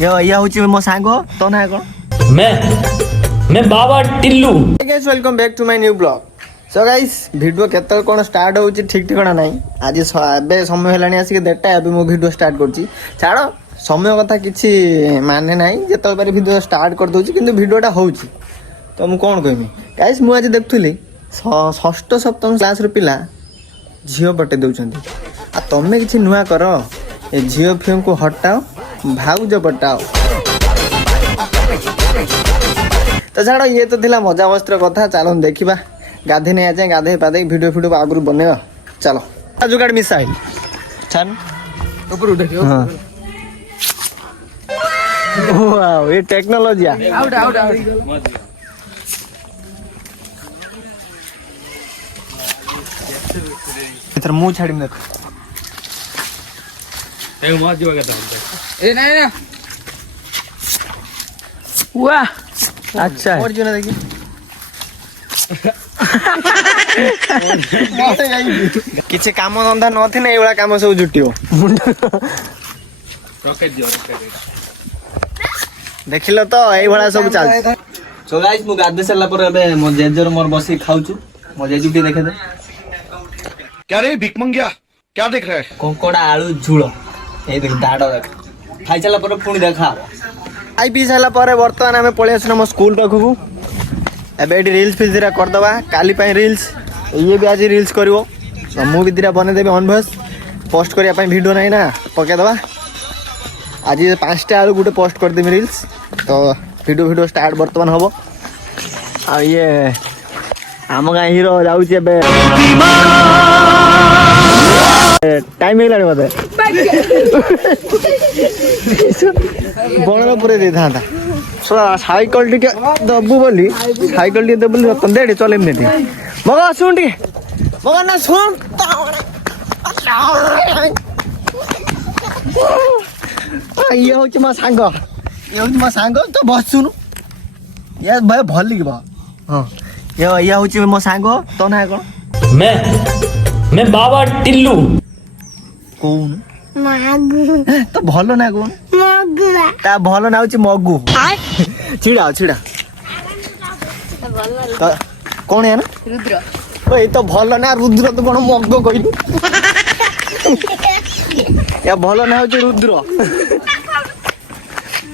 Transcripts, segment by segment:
या होची मो सांगो तो ना कोन मैं Baba Tillu. Guys welcome back to my new blog. So guys video केतल कोन स्टार्ट होची ठीक ठिकाना नाही। आज एबे समय हेलानी आसी देटा एबे मो वीडियो स्टार्ट करची। छाड़ो समय कथा किछि माने नाही जेतल बारे वीडियो स्टार्ट कर दोची किंतु वीडियोटा होची तो मु कोन कहमी। गाइस मु आज देखथुली षष्ठ सप्तम क्लास रो पिला झियो पटे दउछंती आ तमे किछि नुआ करो ए झियो फियो को हटाओ भाउज पटाओ। तो छाड़ो ये तो थिला मजा मस्तर कथा। चलो देखिबा गाधे नहीं आजे गाधे पादे वीडियो आगुरु बनेगा। चलो जुगाड़ मिसाइल छन ऊपर उठे। हां वाओ ये टेक्नोलॉजी आउट आउट आउट। इधर मुंह छाड़ी में देखो ए मार जीवा का ए नहीं ना वाह अच्छा और जो ना देखिए किसी काम धंदा न थे ना ये काम सब जुटियो रॉकेट दियो देखिलो तो एई भला सब चल। सो गाइस मु गाधे सला पर एबे मो जेजर मोर बसी खाउछु। मो जेजुटी देखे दे क्या रे भिक मंगिया क्या देख रहा है? कोकोड़ा आलू झूल ए देख दाडो देख खाइ चला पर पुणी देखा आई पी साला पर वर्तमान आमे पळे आसना मो स्कूल पाखु एबे एडी रील्स फिल्स दिरा कर दबा काली पई रील्स ये भी आज रील्स करिवो तो मु भी दिरा बने देबे अनभस पोस्ट करिया पई वीडियो नाही ना पके दबा। आज 5टा आलू गुटे पोस्ट कर देबे रील्स तो वीडियो स्टार्ट वर्तमान हबो। आ ये आम गाँ हीरो जाऊँ एबे टाइम मिलानी मत बण पूरे दे था साइकल टी दबु बोली साइकल टी दबु रतन दे चलेम दे मगा सुन टी मगा ना सुन ये होची मा सांग ये होची मा सांग तो बस सुनु ये भाई भल लिख बा। हां ये होची मो सांग तो ना कोन मैं बाबा टिल्लू। कौन मागु तो भलो ना कोन मागुला ता भलो ना होची मगु छिड़ा छिड़ा तो कौन है ना रुद्र ओए तो भलो ना रुद्र तो कोन मगु कइलु या भलो ना होची रुद्र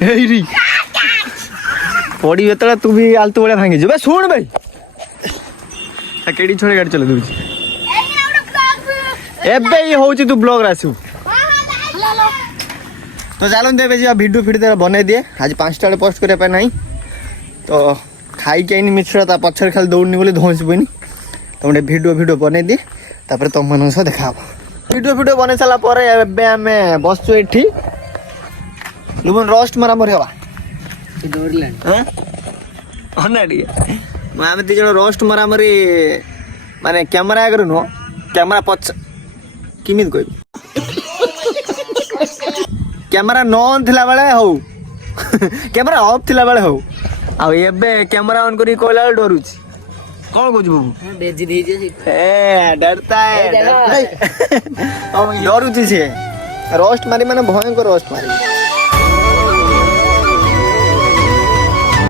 हेरी पड़ी बेतला तू भी आलतू बड़े भांगी जो बे सुन भाई केडी छोड़े गाड़ी चले दूची एबे ये होची तू ब्लॉग रासु तो चलो देबे जी वीडियो फिर बने दिए आज 5टा पोस्ट करे पे नहीं तो खाई के इन मिश्र ता पछर खाली दौड़नी बोले धोस बनी तो मोटे वीडियो बने दिए तापर तुम मन से देखा वीडियो बने सारा पर एबे हमें बसचु एठी लुबन रोस्ट मारा मर हेबा दौड़ले हां अनाडी आम दी जण रोस्ट मारा मरी माने कैमरा आगर नो कैमरा पछ किमित कोइ कैमरा नॉन थिला बेले हो कैमरा ऑफ थिला बेले हो आ एबे कैमरा ऑन करी कोला डरुची कोन कोज बाबू बेजी दी जे ए डरता है डरुची से रोस्ट मारी माने भयंकर रोस्ट मारी।